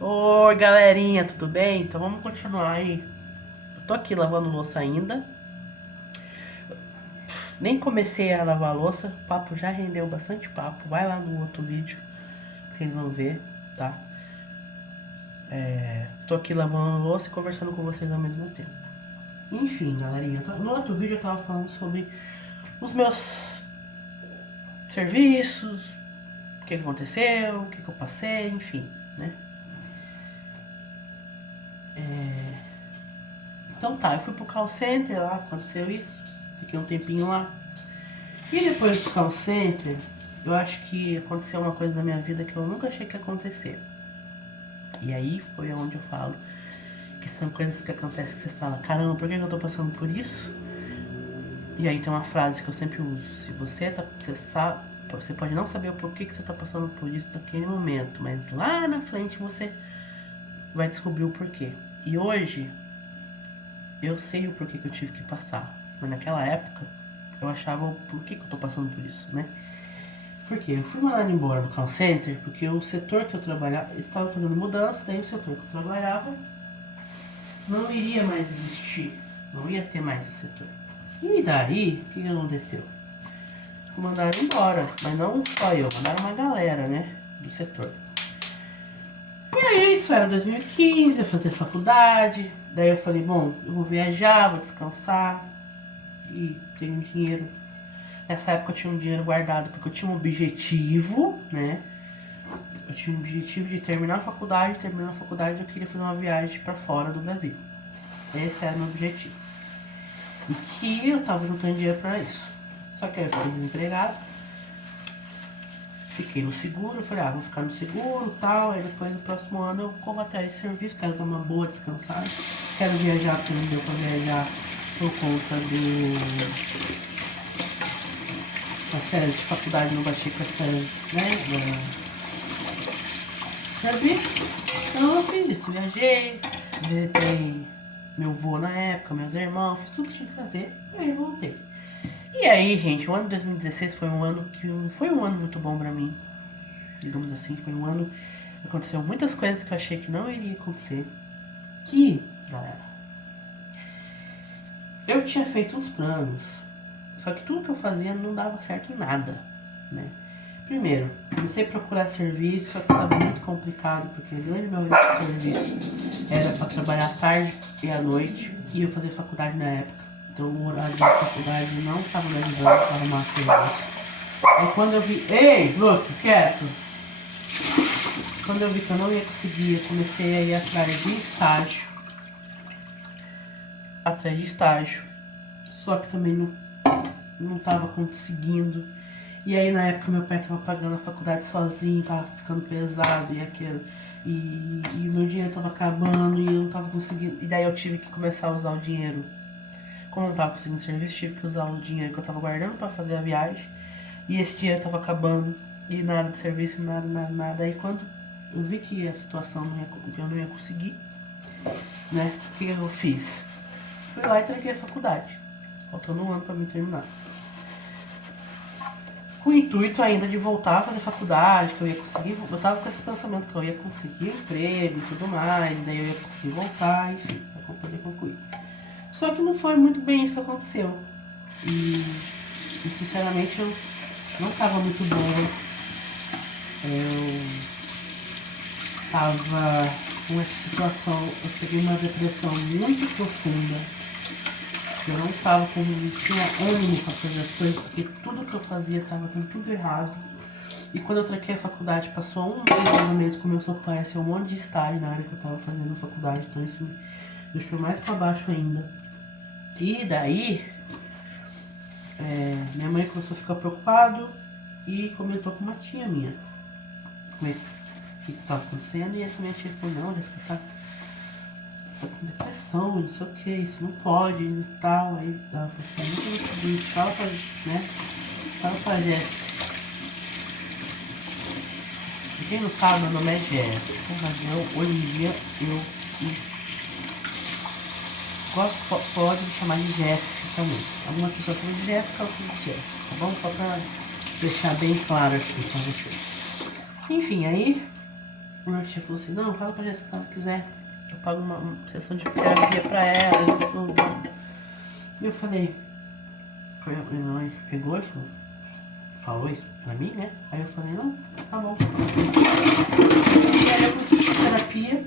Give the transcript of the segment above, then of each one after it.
Oi, galerinha, tudo bem? Então vamos continuar aí. Eu tô aqui lavando louça ainda. Nem comecei a lavar a louça, o papo já rendeu bastante papo. Vai lá no outro vídeo que vocês vão ver, tá? Tô aqui lavando a louça e conversando com vocês ao mesmo tempo. Enfim, galerinha, no outro vídeo eu tava falando sobre os meus serviços, o que aconteceu, o que eu passei, enfim, né? Então tá, eu fui pro call center lá, aconteceu isso, fiquei um tempinho lá. E depois do call center, eu acho que aconteceu uma coisa na minha vida que eu nunca achei que ia acontecer. E aí foi onde eu falo que são coisas que acontecem que você fala, caramba, por que eu tô passando por isso? E aí tem uma frase que eu sempre uso, se você sabe, você pode não saber o porquê que você tá passando por isso naquele momento, mas lá na frente você vai descobrir o porquê. E hoje eu sei o porquê que eu tive que passar, mas naquela época eu achava o porquê que eu tô passando por isso, né? Porque eu fui mandado embora do call center porque o setor que eu trabalhava estava fazendo mudança, daí o setor que eu trabalhava não iria mais existir, não ia ter mais o setor. E daí, o que aconteceu? Mandaram embora, mas não só eu, mandaram uma galera, né, do setor. E aí, isso era 2015, eu ia fazer faculdade, daí eu falei, bom, eu vou viajar, vou descansar e tenho dinheiro. Nessa época eu tinha um dinheiro guardado porque eu tinha um objetivo, né? Eu tinha um objetivo de terminar a faculdade, terminando a faculdade eu queria fazer uma viagem pra fora do Brasil. Esse era o meu objetivo. E que eu tava juntando dinheiro pra isso. Só que aí eu fiquei desempregado. Fiquei no seguro, eu falei, vou ficar no seguro e tal. Aí depois no próximo ano eu corro atrás de serviço, quero dar uma boa descansada. Quero viajar porque não deu pra viajar por conta a série de faculdade, não bati com a série, né, serviço. Então eu fiz isso, viajei, visitei meu avô na época, meus irmãos, fiz tudo que tinha que fazer, e aí voltei. E aí, gente, o ano de 2016 foi um ano que foi um ano muito bom pra mim, digamos assim, foi um ano que aconteceu muitas coisas que eu achei que não iria acontecer. Que, galera, eu tinha feito uns planos, só que tudo que eu fazia não dava certo em nada, né? Primeiro, comecei a procurar serviço, só que estava muito complicado, porque a grande maioria do serviço era para trabalhar à tarde e à noite, e eu fazia faculdade na época. Então o horário da faculdade não estava me ajudando para arrumar serviço. Aí quando eu vi... Ei, Luke, quieto! Quando eu vi que eu não ia conseguir, eu comecei a ir atrás de estágio. Só que também não estava conseguindo. E aí na época meu pai tava pagando a faculdade sozinho, tava ficando pesado e aquilo. E o meu dinheiro tava acabando e eu não tava conseguindo. E daí eu tive que começar a usar o dinheiro. Como eu não tava conseguindo serviço, tive que usar o dinheiro que eu tava guardando pra fazer a viagem. E esse dinheiro tava acabando. E nada de serviço, nada. Aí quando eu vi que a situação eu não ia conseguir, né? O que eu fiz? Fui lá e tranquei a faculdade. Faltando um ano pra me terminar. Com o intuito ainda de voltar a fazer faculdade, que eu ia conseguir, eu tava com esse pensamento que eu ia conseguir emprego e tudo mais, daí eu ia conseguir voltar, enfim, pra poder concluir. Só que não foi muito bem isso que aconteceu. E sinceramente eu não tava muito bom. Eu tava com essa situação, eu peguei uma depressão muito profunda. Eu não tava com, não tinha ânimo pra fazer as coisas, porque tudo que eu fazia tava com tudo errado. E quando eu tranquei a faculdade, passou um mês mais ou menos, começou a aparecer um monte de estágio na área que eu tava fazendo na faculdade, então isso me deixou mais pra baixo ainda. E daí, minha mãe começou a ficar preocupada e comentou com uma tia minha o que tava acontecendo, e essa minha tia falou, não, Jéssica, tá com depressão, não sei o que, isso não pode e tal. Aí ela falou assim, muito no seguinte, fala pra Jéssica. Quem não sabe, meu nome é Jéssica, mas hoje em dia eu pode me chamar de Jéssica também. Algumas pessoas falam de Jéssica, outras de Jéssica, tá bom? Só pra deixar bem claro aqui pra vocês. Enfim, aí A tia falou assim, não, fala pra Jéssica se ela quiser. Eu pago uma sessão de terapia pra ela e tudo. E eu falei, minha mãe pegou e falou isso pra mim, né? Aí eu falei, não, tá bom. E aí eu consegui terapia.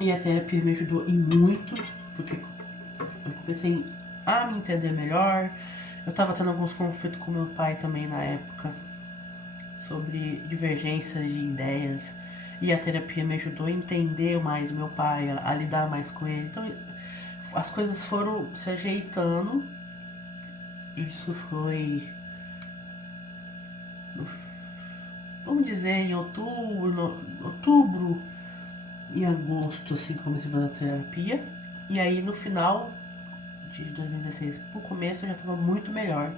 E a terapia me ajudou e muito, porque eu comecei a me entender melhor. Eu tava tendo alguns conflitos com meu pai também na época, sobre divergências de ideias. E a terapia me ajudou a entender mais o meu pai, a lidar mais com ele. Então as coisas foram se ajeitando. Isso foi, vamos dizer, em outubro, em agosto, assim, comecei a fazer a terapia. E aí no final de 2016 pro começo eu já tava muito melhor.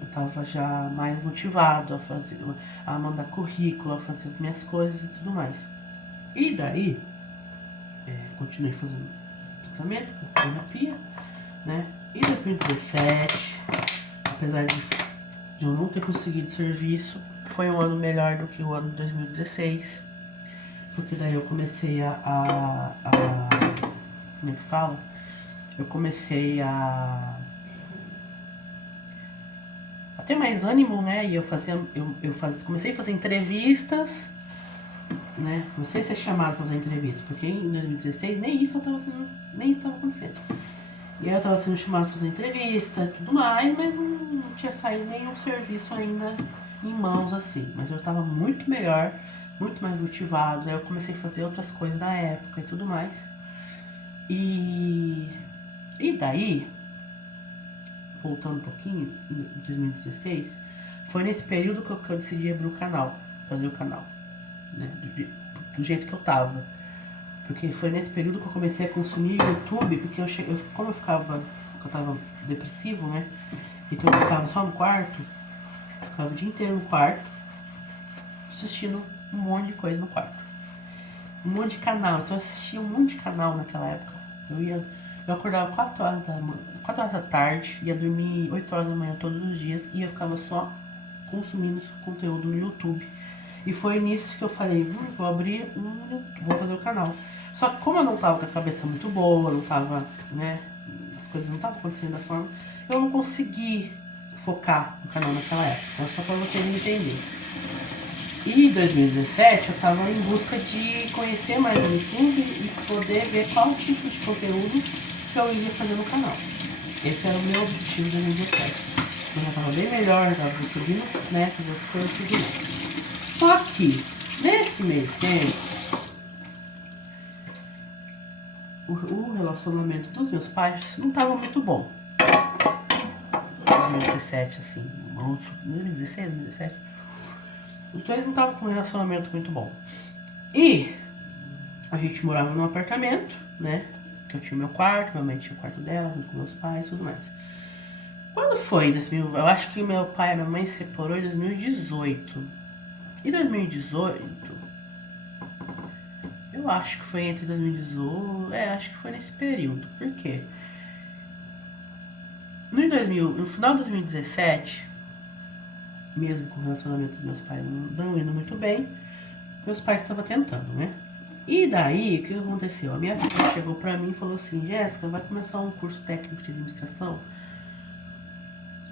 Eu tava já mais motivado a fazer, a mandar currículo, a fazer as minhas coisas e tudo mais. E daí, continuei fazendo tratamento, terapia, né? E 2017, apesar de eu não ter conseguido serviço, foi um ano melhor do que o ano de 2016. Porque daí eu comecei como é que fala? Eu comecei a ter mais ânimo, né? E eu comecei a fazer entrevistas, né? Comecei a ser chamado para fazer entrevistas, porque em 2016 nem isso estava acontecendo. E aí eu tava sendo chamado para fazer entrevista e tudo mais, mas não tinha saído nenhum serviço ainda em mãos assim. Mas eu tava muito melhor, muito mais motivado. Aí eu comecei a fazer outras coisas na época e tudo mais. E daí, voltando um pouquinho, em 2016, foi nesse período que eu decidi abrir o canal, fazer o canal, né? Do jeito que eu tava. Porque foi nesse período que eu comecei a consumir YouTube, porque como eu tava depressivo, né? Então eu ficava só no quarto, eu ficava o dia inteiro no quarto, assistindo um monte de coisa no quarto. Um monte de canal, então eu assistia um monte de canal naquela época. Eu acordava 4 horas da tarde, ia dormir 8 horas da manhã todos os dias e eu ficava só consumindo conteúdo no YouTube. E foi nisso que eu falei, vou fazer o canal. Só que como eu não tava com a cabeça muito boa, não tava, né, as coisas não estavam acontecendo da forma, eu não consegui focar no canal naquela época. Então, só pra vocês entenderem. E em 2017 eu tava em busca de conhecer mais o YouTube e poder ver qual tipo de conteúdo que eu iria fazer no canal. Esse era o meu objetivo em 2017. Eu já tava bem melhor, já tava conseguindo, né, fazer as coisas tudo isso. Só que, nesse meio tempo, o relacionamento dos meus pais não estava muito bom. 2017, assim, 2016, 2017. Os dois não estavam com um relacionamento muito bom. E a gente morava num apartamento, né? Que eu tinha o meu quarto, minha mãe tinha o quarto dela, junto com meus pais e tudo mais. Quando foi? Eu acho que meu pai e minha mãe se separou em 2018. Em 2018, eu acho que foi entre 2018, acho que foi nesse período. Por quê? No final de 2017, mesmo com o relacionamento dos meus pais não indo muito bem, meus pais estavam tentando, né? E daí, o que aconteceu? A minha tia chegou pra mim e falou assim, Jéssica, vai começar um curso técnico de administração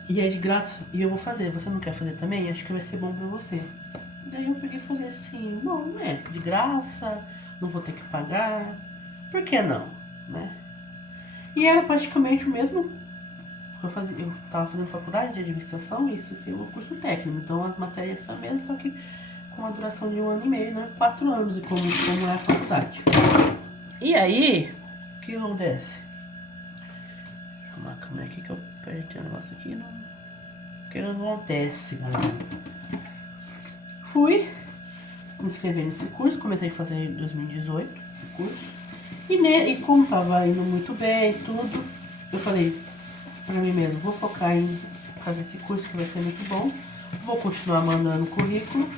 e é de graça, e eu vou fazer. Você não quer fazer também? Acho que vai ser bom pra você. Daí eu peguei e falei assim, bom, de graça, não vou ter que pagar, por que não, né? E era praticamente o mesmo que eu tava fazendo faculdade de administração, isso seria um curso técnico, então as matérias são mesmo, só que com uma duração de 1 ano e meio, né? 4 anos, como é a faculdade. E aí, o que acontece? Deixa eu arrumar a câmera aqui que eu apertei o negócio aqui, não. O que acontece, galera? Fui me inscrever nesse curso, comecei a fazer em 2018 o curso. E como tava indo muito bem e tudo, eu falei pra mim mesmo, vou focar em fazer esse curso que vai ser muito bom. Vou continuar mandando currículo,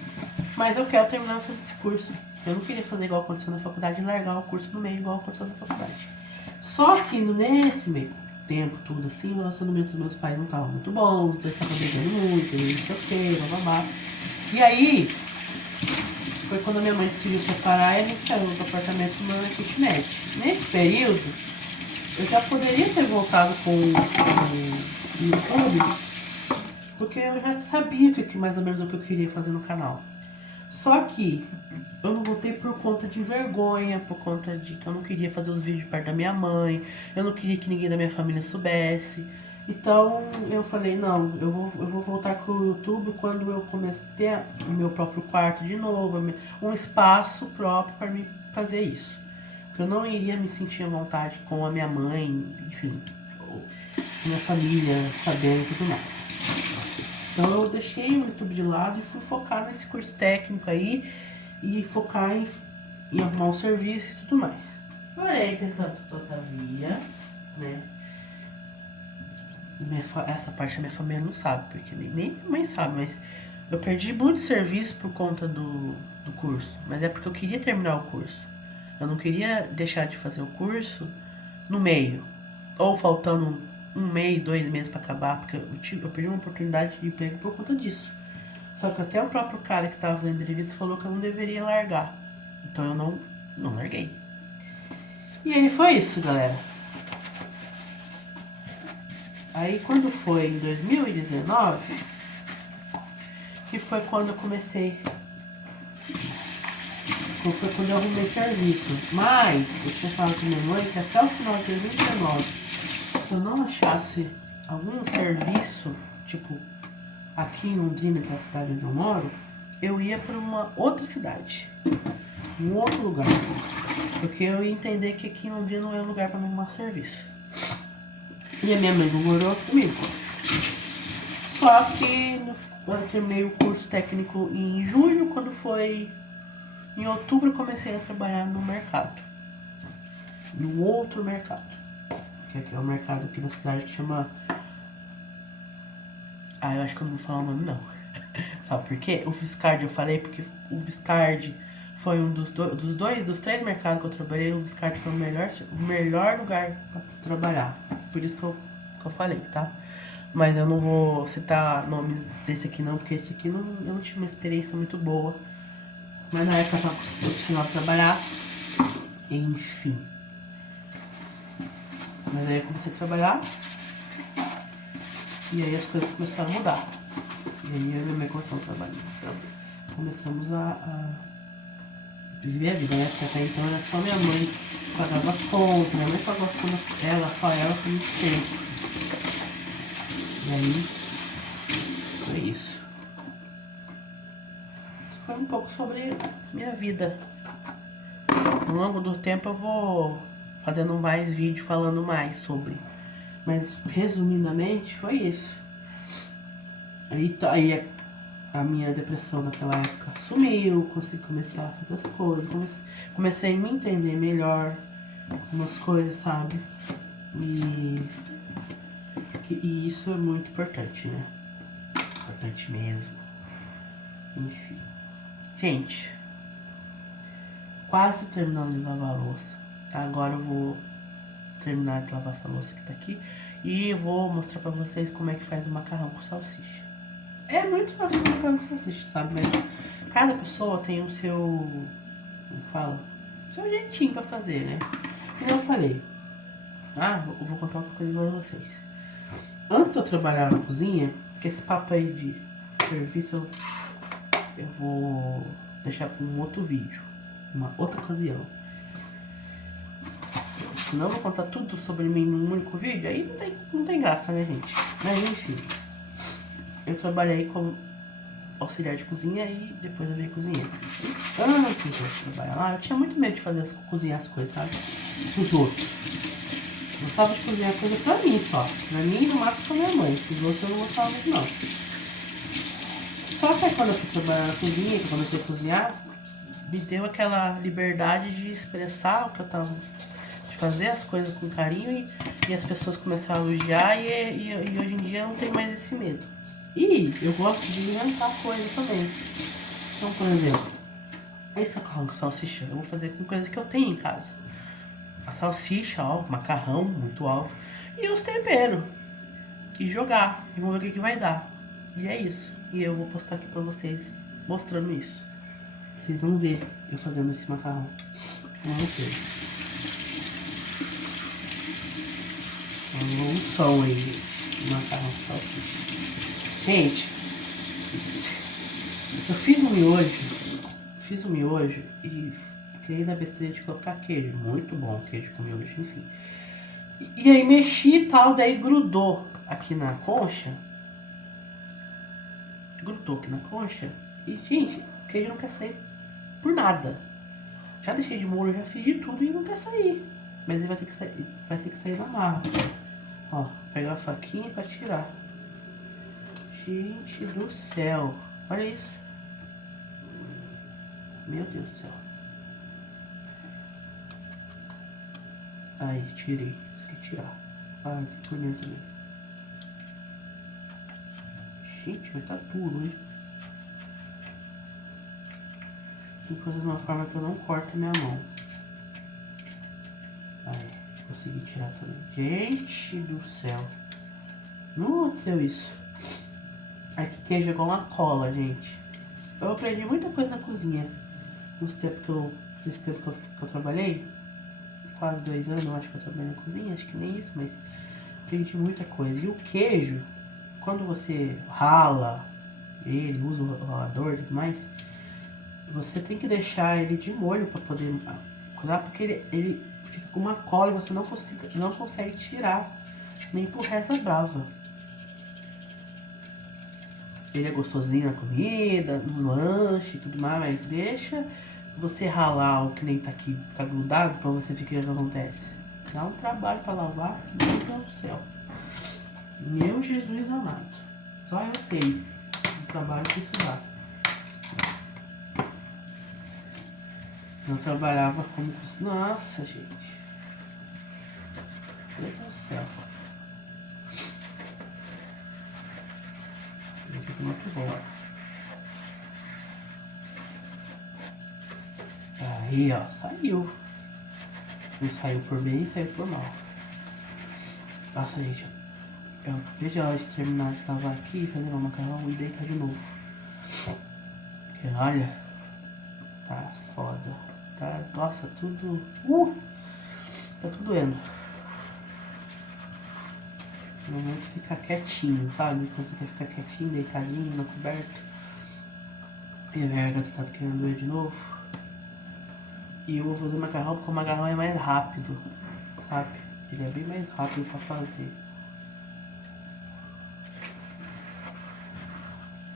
mas eu quero terminar de fazer esse curso. Eu não queria fazer igual aconteceu na faculdade e largar o curso no meio igual aconteceu na faculdade. Só que nesse meio tempo, tudo assim, o relacionamento dos meus pais não tava muito bom, os dois estavam brigando muito, não sei o que, blá. E aí, foi foi quando a minha mãe decidiu separar e a gente saiu do apartamento e morou na kitnet. Nesse período, eu já poderia ter voltado com o YouTube, porque eu já sabia mais ou menos o que eu queria fazer no canal. Só que eu não voltei por conta de vergonha, por conta de que eu não queria fazer os vídeos perto da minha mãe, eu não queria que ninguém da minha família soubesse. Então eu falei, não, eu vou voltar com o YouTube quando eu comecei a ter o meu próprio quarto de novo, um espaço próprio para me fazer isso. Porque eu não iria me sentir à vontade com a minha mãe, enfim, minha família sabendo e tudo mais. Então eu deixei o YouTube de lado e fui focar nesse curso técnico aí e focar em arrumar um serviço e tudo mais. Porém, entretanto, todavia, né? Essa parte da minha família não sabe, porque nem minha mãe sabe, mas eu perdi muito serviço por conta do curso. Mas é porque eu queria terminar o curso. Eu não queria deixar de fazer o curso no meio, ou faltando um mês, 2 meses pra acabar, porque eu perdi uma oportunidade de emprego por conta disso. Só que até o próprio cara que tava fazendo entrevista falou que eu não deveria largar. Então eu não larguei. E aí foi isso, galera. Aí quando foi em 2019, que foi quando eu comecei, foi quando eu arrumei serviço. Mas eu tinha falado com minha mãe que até o final de 2019, se eu não achasse algum serviço, tipo aqui em Londrina, que é a cidade onde eu moro, eu ia para uma outra cidade, um outro lugar, porque eu ia entender que aqui em Londrina não é lugar para me arrumar serviço. E a minha mãe morou comigo. Só que eu terminei o curso técnico em junho, quando foi em outubro eu comecei a trabalhar no mercado, no outro mercado, que é o mercado aqui na cidade que chama... eu acho que eu não vou falar o nome não. Sabe por quê? O Viscardi eu falei porque o Viscardi foi um dos 3 mercados que eu trabalhei. O Viscardi foi o melhor lugar pra se trabalhar. Por isso que eu falei, tá? Mas eu não vou citar nomes desse aqui não, porque esse aqui eu não tive uma experiência muito boa. Mas na época eu precisava trabalhar. Enfim. Mas aí eu comecei a trabalhar. E aí as coisas começaram a mudar. E aí eu e minha mãe começamos a trabalhar. Então, começamos a viver a vida, né? Porque até então era só minha mãe que pagava as contas, minha mãe pagava as contas, só ela por muito tempo. E aí, foi isso. Isso foi um pouco sobre minha vida. Ao longo do tempo eu vou fazendo mais vídeo falando mais sobre. Mas, resumidamente, foi isso. Aí a minha depressão naquela época sumiu, consegui começar a fazer as coisas, comecei a me entender melhor, algumas coisas, sabe? E isso é muito importante, né? Importante mesmo. Enfim. Gente, quase terminando de lavar a louça. Agora eu vou terminar de lavar essa louça que tá aqui e vou mostrar pra vocês como é que faz o macarrão com salsicha. É muito fácil o macarrão com salsicha, sabe? Mas cada pessoa tem o seu... como fala? O seu jeitinho pra fazer, né? Como eu falei. Eu vou contar uma coisa pra vocês. Antes de eu trabalhar na cozinha, que esse papo aí de serviço eu vou deixar para um outro vídeo, uma outra ocasião. Senão eu vou contar tudo sobre mim num único vídeo, aí não tem graça, né, gente? Mas enfim, eu trabalhei como auxiliar de cozinha e depois eu virei cozinheiro. Antes de eu trabalhar lá, eu tinha muito medo de cozinhar as coisas, sabe? Os outros. Eu gostava de cozinhar coisa pra mim só. Pra mim e no máximo pra minha mãe. Os outros eu não gostava muito não. Só que aí quando eu fui trabalhar na cozinha, que eu comecei a cozinhar, me deu aquela liberdade de expressar o que eu tava... de fazer as coisas com carinho e as pessoas começaram a elogiar e hoje em dia eu não tenho mais esse medo. E eu gosto de inventar coisas também. Então, por exemplo, esse macarrão com salsicha eu vou fazer com coisas que eu tenho em casa. A salsicha, ó, macarrão, muito alto. E os temperos. E jogar. E vamos ver o que vai dar. E é isso. E eu vou postar aqui pra vocês, mostrando isso. Vocês vão ver eu fazendo esse macarrão. Vamos ver. Um som aí, gente. Macarrão salsicha. Gente, eu fiz um miojo e fiquei na besteira de colocar queijo. Muito bom queijo com miojo, enfim. E aí mexi e tal, daí grudou aqui na concha. Grudou aqui na concha. E, gente, o queijo não quer sair por nada. Já deixei de molho, já fiz de tudo e não quer sair. Mas ele vai ter que sair na marra. Ó, pegar a faquinha pra tirar. Gente do céu. Olha isso. Meu Deus do céu. Aí, tirei. Esqueci tirar. Ah, tem que comer também. Gente, mas tá duro, hein? Tem que fazer de uma forma que eu não corte minha mão. Aí, consegui tirar também. Gente do céu. Não aconteceu isso. Aqui queijo é igual uma cola, gente. Eu aprendi muita coisa na cozinha. Nesse tempo que eu trabalhei. Quase 2 anos, eu acho que eu trabalhei na cozinha. Acho que nem isso, mas aprendi muita coisa. E o queijo, quando você rala ele, usa o ralador e tudo mais, você tem que deixar ele de molho para poder cuidar, porque ele fica com uma cola e você não consegue tirar nem por reza brava. Ele é gostosinho na comida, no lanche e tudo mais, mas deixa você ralar o que nem tá aqui, ficar grudado, pra você ver o que acontece. Dá um trabalho pra lavar, que meu Deus do céu. Meu Jesus amado. Só eu sei o trabalho que isso dá. Eu trabalhava como... Nossa, gente. Meu Deus do céu. Isso aqui é muito bom. Aí, ó, saiu. Não saiu por bem, saiu por mal. Nossa, gente. Eu vejo a hora de terminar de lavar aqui, fazer uma macarrão e deitar de novo. Porque olha, tá foda. Tá, nossa, tudo... tá tudo doendo. No momento ficar quietinho, sabe? Quando você quer ficar quietinho, deitadinho na coberta. E a minha garganta tá querendo doer de novo. E eu vou fazer macarrão porque o macarrão é mais rápido, sabe? Ele é bem mais rápido pra fazer.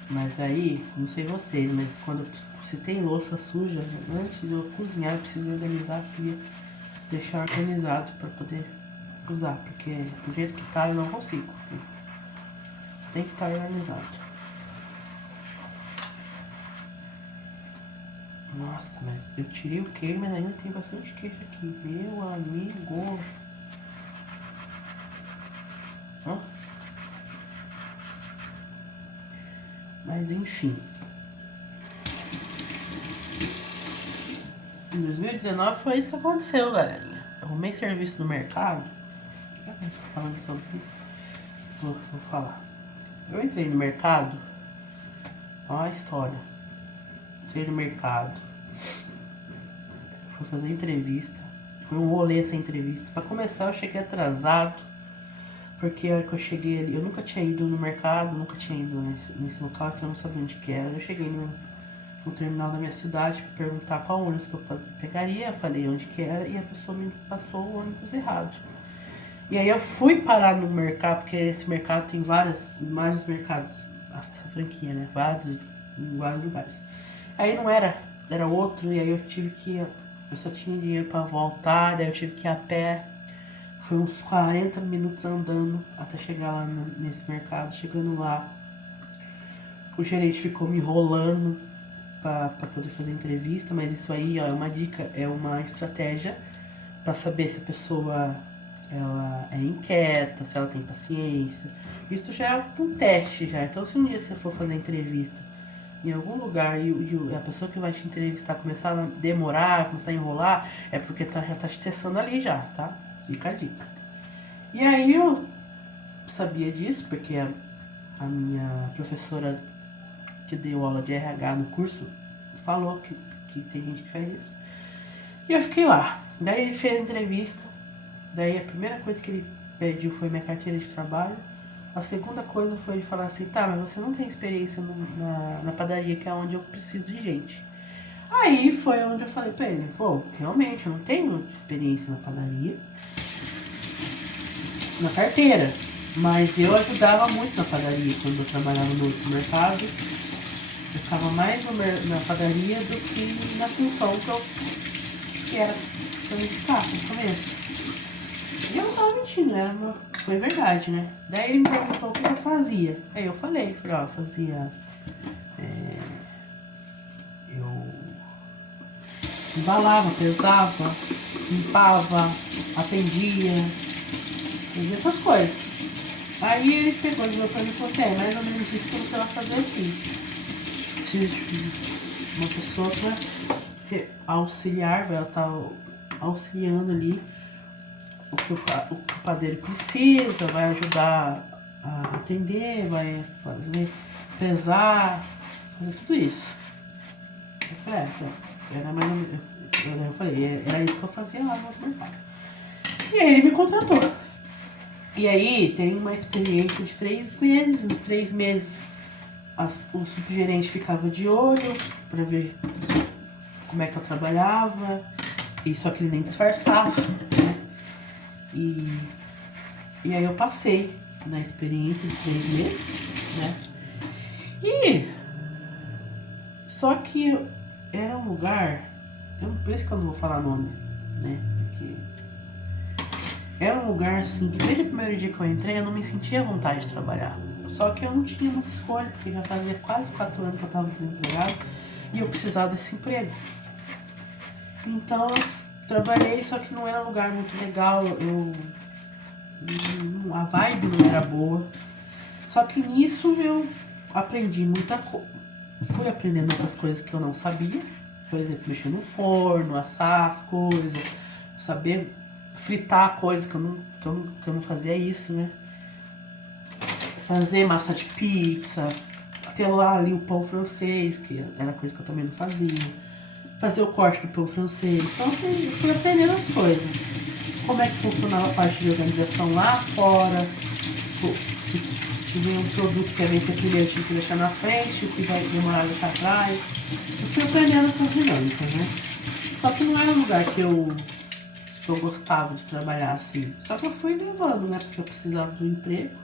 Mas aí, não sei vocês, mas quando se tem louça suja, antes de eu cozinhar, eu preciso organizar a pia, deixar organizado pra poder usar, porque do jeito que tá eu não consigo. Tem que estar organizado. Nossa, mas eu tirei o queijo, mas ainda tem bastante queijo aqui. Meu amigo. Ó. Mas enfim. Em 2019 foi isso que aconteceu, galerinha. Eu arrumei serviço no mercado. Falando isso aqui. Vou falar. Eu entrei no mercado. Olha a história. Entrei no mercado. Fui fazer entrevista. Foi um rolê essa entrevista. Pra começar, eu cheguei atrasado. Porque a hora que eu cheguei ali, eu nunca tinha ido no mercado, nunca tinha ido nesse local, que eu não sabia onde que era. Eu cheguei no terminal da minha cidade pra perguntar qual ônibus que eu pegaria. Eu falei onde que era e a pessoa me passou o ônibus errado. E aí eu fui parar no mercado, porque esse mercado tem vários mercados, essa franquia, né? Em vários lugares. Aí não era outro, e aí eu só tinha dinheiro pra voltar, daí eu tive que ir a pé. Foi uns 40 minutos andando até chegar lá nesse mercado. Chegando lá, o gerente ficou me enrolando pra poder fazer entrevista, mas isso aí, ó, é uma dica, é uma estratégia pra saber se a pessoa ela é inquieta, se ela tem paciência. Isso já é um teste já. Então se um dia você for fazer entrevista em algum lugar e a pessoa que vai te entrevistar começar a demorar, começar a enrolar, é porque já tá te testando ali já, tá? Fica a dica. E aí eu sabia disso, porque a minha professora que deu aula de RH no curso falou que que tem gente que faz isso. E eu fiquei lá. Daí ele fez a entrevista. Daí a primeira coisa que ele pediu foi minha carteira de trabalho. A segunda coisa foi ele falar assim, tá, mas você não tem experiência na padaria, que é onde eu preciso de gente. Aí foi onde eu falei pra ele, pô, realmente eu não tenho experiência na padaria, na carteira, mas eu ajudava muito na padaria quando eu trabalhava no outro mercado. Eu ficava mais na padaria do que na função que era pra me ficar no começo. E eu não tava mentindo, foi verdade, né? Daí ele me perguntou o que eu fazia. Aí eu falei, ó, eu fazia... eu embalava, pesava, limpava, atendia, fazia essas coisas. Aí ele pegou e pra mim e falou assim, mais ou menos isso que você vai fazer aqui. Uma pessoa pra ser auxiliar, vai estar auxiliando ali o que o padeiro precisa, vai ajudar a atender, vai fazer, pesar, fazer tudo isso. Eu falei, era mais ou menos, eu falei, era isso que eu fazia lá no outro mercado. E aí ele me contratou. E aí tem uma experiência de 3 meses. Nos 3 meses o subgerente ficava de olho pra ver como é que eu trabalhava. E só que ele nem disfarçava, né? E aí eu passei na experiência de 3 meses, né? E só que era um lugar, por isso que eu não vou falar nome, né? Porque era um lugar assim que desde o primeiro dia que eu entrei eu não me sentia à vontade de trabalhar. Só que eu não tinha muita escolha, porque já fazia quase 4 anos que eu estava desempregado e eu precisava desse emprego. Então eu trabalhei, só que não era um lugar muito legal, a vibe não era boa. Só que nisso eu aprendi muita coisa. Fui aprendendo outras coisas que eu não sabia. Por exemplo, mexer no forno, assar as coisas, saber fritar coisas que eu não fazia isso, né? Fazer massa de pizza, telar ali o pão francês, que era coisa que eu também não fazia. Fazer o corte do pão francês. Então eu fui aprendendo as coisas. Como é que funcionava a parte de organização lá fora. Se tiver um produto que ia vencer primeiro, tinha que deixar na frente, o que vai demorar deixar atrás. Eu fui aprendendo essas dinâmicas, né? Só que não era um lugar que eu gostava de trabalhar assim. Só que eu fui levando, né? Porque eu precisava do emprego.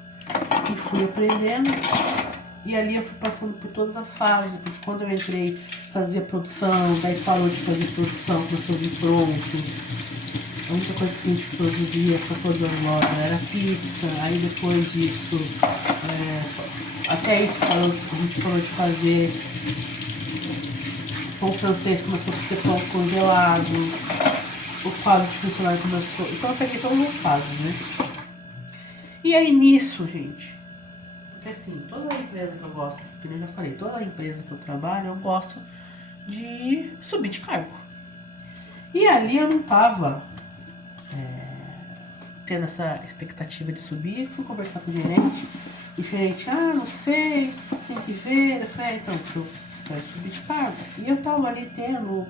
E fui aprendendo. E ali eu fui passando por todas as fases. Porque quando eu entrei, fazia produção. Daí parou de fazer produção, começou a vir pronto. A única coisa que a gente produzia para toda a loja era pizza. Aí depois disso, até isso a gente parou de fazer. O pão francês começou a ser pão congelado. O quadro de funcionário começou. Então eu peguei todas as fases, né? E aí nisso, gente. Porque assim, toda a empresa que eu gosto, que eu já falei, toda a empresa que eu trabalho, eu gosto de subir de cargo. E ali eu não tava tendo essa expectativa de subir. Fui conversar com o gerente. O gerente, não sei, tem que ver. Eu falei, então, eu quero subir de cargo. E eu tava ali tendo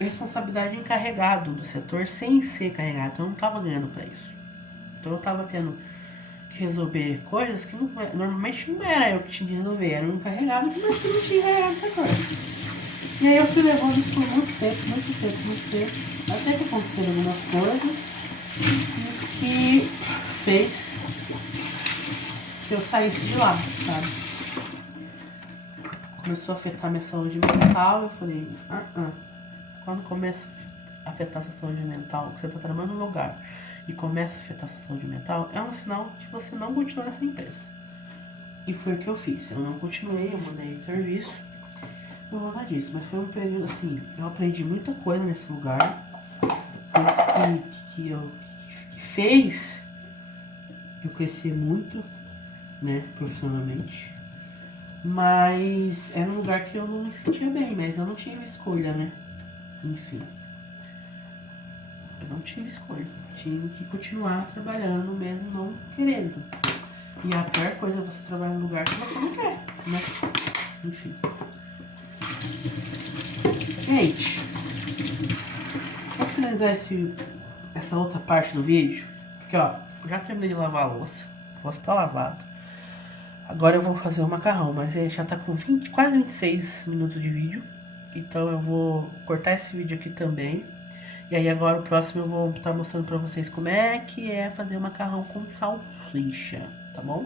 responsabilidade de encarregado do setor sem ser carregado. Então eu não tava ganhando pra isso. Então eu tava tendo que resolver coisas que normalmente não era eu que tinha de resolver, era um encarregado, mas que não tinha encarregado do setor. E aí eu fui levando isso por muito tempo, até que aconteceram algumas coisas que fez que eu saísse de lá, sabe? Começou a afetar minha saúde mental, eu falei, quando começa a afetar sua saúde mental, você tá trabalhando num lugar e começa a afetar sua saúde mental, é um sinal de você não continuar nessa empresa. E foi o que eu fiz, eu não continuei, eu mudei de serviço, não vou falar disso, mas foi um período assim, eu aprendi muita coisa nesse lugar, coisas que fez eu crescer muito, né, profissionalmente. Mas era um lugar que eu não me sentia bem, mas eu não tive escolha, né? Enfim. Eu não tive escolha. Tinha que continuar trabalhando mesmo não querendo. E a pior coisa é você trabalhar num lugar que você não quer, né? Enfim. Gente, vou finalizar essa outra parte do vídeo. Porque, ó, já terminei de lavar a louça. A louça tá lavada. Agora eu vou fazer o macarrão, mas já tá com quase 26 minutos de vídeo. Então eu vou cortar esse vídeo aqui também. E aí agora o próximo eu vou estar mostrando pra vocês como é que é fazer o macarrão com salsicha, tá bom?